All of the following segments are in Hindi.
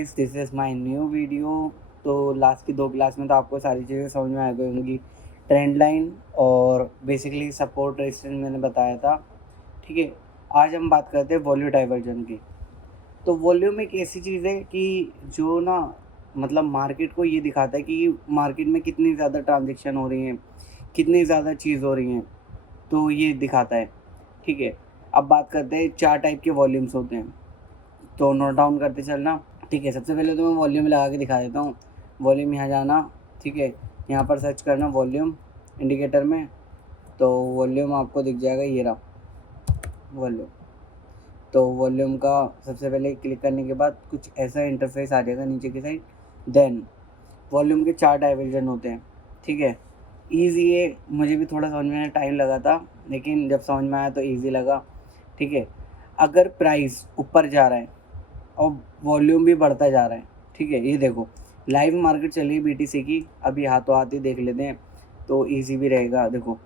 Guys, this is my new video. तो लास्ट की 2 क्लास में तो आपको सारी चीज़ें समझ में आ गई होंगी। ट्रेंड लाइन और बेसिकली सपोर्ट रेजिस्टेंस मैंने बताया था, ठीक है। आज हम बात करते हैं वॉल्यूम डाइवर्जन की। तो वॉल्यूम एक ऐसी चीज़ है कि जो ना मतलब मार्केट को ये दिखाता है कि मार्केट में कितनी ज़्यादा ट्रांजेक्शन हो रही हैं, कितनी ज़्यादा चीज़ हो रही हैं, तो ये दिखाता है, ठीक है। अब बात करते हैं 4 टाइप के वॉल्यूम्स होते हैं, तो नोट डाउन करते चलना, ठीक है। सबसे पहले तो मैं वॉल्यूम लगा के दिखा देता हूँ। वॉल्यूम यहाँ जाना, ठीक है। यहाँ पर सर्च करना वॉल्यूम इंडिकेटर में, तो वॉल्यूम आपको दिख जाएगा, ये रहा वॉल्यूम। तो वॉल्यूम का सबसे पहले क्लिक करने के बाद कुछ ऐसा इंटरफेस आ जाएगा नीचे की साइड। देन वॉल्यूम के 4 डाइवर्जन होते हैं, ठीक है। ईज़ी है, मुझे भी थोड़ा समझ में टाइम लगा था, लेकिन जब समझ में आया तो ईज़ी लगा, ठीक है। अगर प्राइस ऊपर जा रहा है और वॉल्यूम भी बढ़ता जा रहा है, ठीक है। ये देखो लाइव मार्केट चल रही है बीटीसी की, अभी हाथों हाथ ही देख लेते हैं तो इजी भी रहेगा। देखो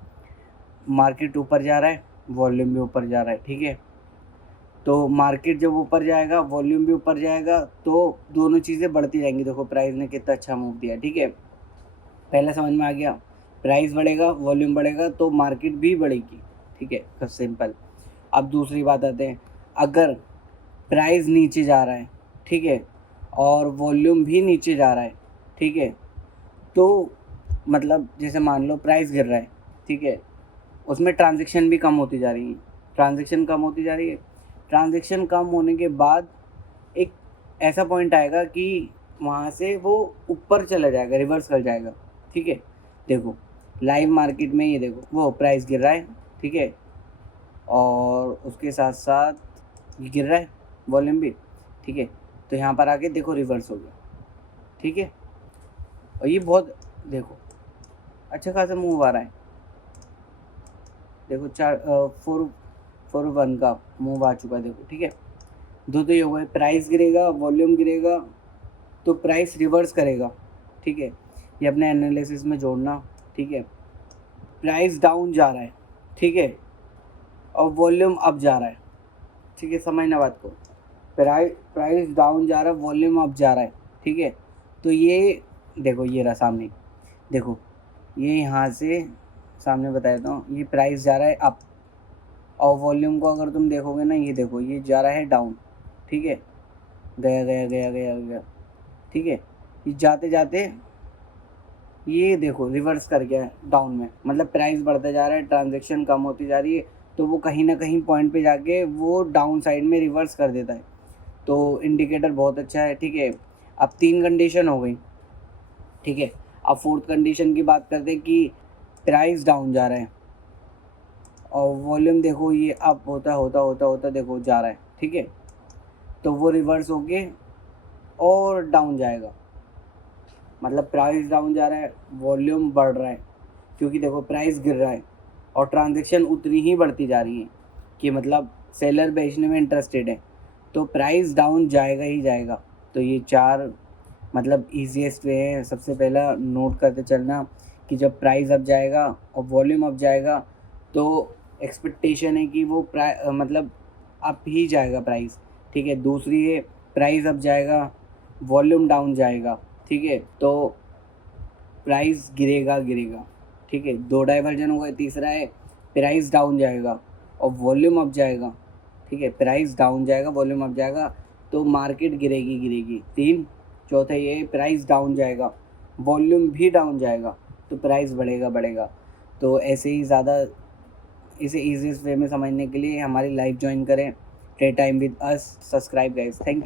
मार्केट ऊपर जा रहा है, वॉल्यूम भी ऊपर जा रहा है, ठीक है। तो मार्केट जब ऊपर जाएगा, वॉल्यूम भी ऊपर जाएगा, तो दोनों चीज़ें बढ़ती जाएंगी। देखो प्राइस ने कितना अच्छा मूव दिया, ठीक है। पहले समझ में आ गया, प्राइस बढ़ेगा, वॉल्यूम बढ़ेगा तो मार्केट भी बढ़ेगी, ठीक है। सब सिंपल। अब दूसरी बात आते हैं, अगर प्राइस नीचे जा रहा है, ठीक है, और वॉल्यूम भी नीचे जा रहा है, ठीक है, तो मतलब जैसे मान लो प्राइस गिर रहा है, ठीक है, उसमें ट्रांजैक्शन भी कम होती जा रही है, ट्रांजैक्शन कम होती जा रही है। ट्रांजैक्शन कम होने के बाद एक ऐसा पॉइंट आएगा कि वहाँ से वो ऊपर चला जाएगा, रिवर्स कर जाएगा, ठीक है। देखो लाइव मार्केट में ये देखो वो प्राइस गिर रहा है, ठीक है, और उसके साथ साथ ये गिर रहा है वॉल्यूम भी, ठीक है। तो यहाँ पर आके देखो रिवर्स हो गया, ठीक है। और ये बहुत देखो अच्छा खासा मूव आ रहा है, देखो 4-1 का मूव आ चुका है, देखो, ठीक है। दो तो ये हुआ है, प्राइस गिरेगा, वॉल्यूम गिरेगा, तो प्राइस रिवर्स करेगा, ठीक है। ये अपने एनालिसिस में जोड़ना, ठीक है। प्राइस डाउन जा रहा है, ठीक है, और वॉल्यूम अप जा रहा है, ठीक है। समझना बात को, प्राइस डाउन जा रहा है, वॉल्यूम अप जा रहा है, ठीक है। तो ये देखो ये रहा सामने, देखो ये यहाँ से सामने बता देता हूँ, ये प्राइस जा रहा है अप, और वॉल्यूम को अगर तुम देखोगे ना, ये देखो ये जा रहा है डाउन, ठीक है। गया गया गया गया गया, ठीक है। ये जाते जाते ये देखो रिवर्स कर गया डाउन में, मतलब प्राइस बढ़ता जा रहा है, ट्रांजैक्शन कम होती जा रही है, तो वो कहीं ना कहीं पॉइंट पे जाके वो डाउन साइड में रिवर्स कर देता है। तो इंडिकेटर बहुत अच्छा है, ठीक है। अब 3 कंडीशन हो गई, ठीक है। अब 4th कंडीशन की बात करते हैं कि प्राइस डाउन जा रहा है और वॉल्यूम देखो ये अप होता होता होता होता देखो जा रहा है, ठीक है। तो वो रिवर्स होके और डाउन जाएगा, मतलब प्राइस डाउन जा रहा है, वॉल्यूम बढ़ रहा है, क्योंकि देखो प्राइस गिर रहा है और ट्रांजैक्शन उतनी ही बढ़ती जा रही है कि मतलब सेलर बेचने में इंटरेस्टेड है, तो प्राइस डाउन जाएगा ही जाएगा। तो ये 4 मतलब ईजीएस्ट वे है। सबसे पहला नोट करते चलना कि जब प्राइस अप जाएगा और वॉल्यूम अप जाएगा, तो एक्सपेक्टेशन है कि वो मतलब अप ही जाएगा प्राइस, ठीक है। दूसरी है प्राइस अप जाएगा, वॉल्यूम डाउन जाएगा, ठीक है, तो प्राइस गिरेगा गिरेगा, ठीक है। 2 डाइवर्जन हो गए। तीसरा है प्राइस डाउन जाएगा और वॉल्यूम अप जाएगा, ठीक है। प्राइस डाउन जाएगा, वॉल्यूम अप जाएगा, तो मार्केट गिरेगी गिरेगी। 3 चौथा ये प्राइस डाउन जाएगा, वॉल्यूम भी डाउन जाएगा, तो प्राइस बढ़ेगा बढ़ेगा। तो ऐसे ही ज़्यादा इसे ईजीएस्ट वे में समझने के लिए हमारी लाइव ज्वाइन करें, trade time with us, subscribe guys, thank you.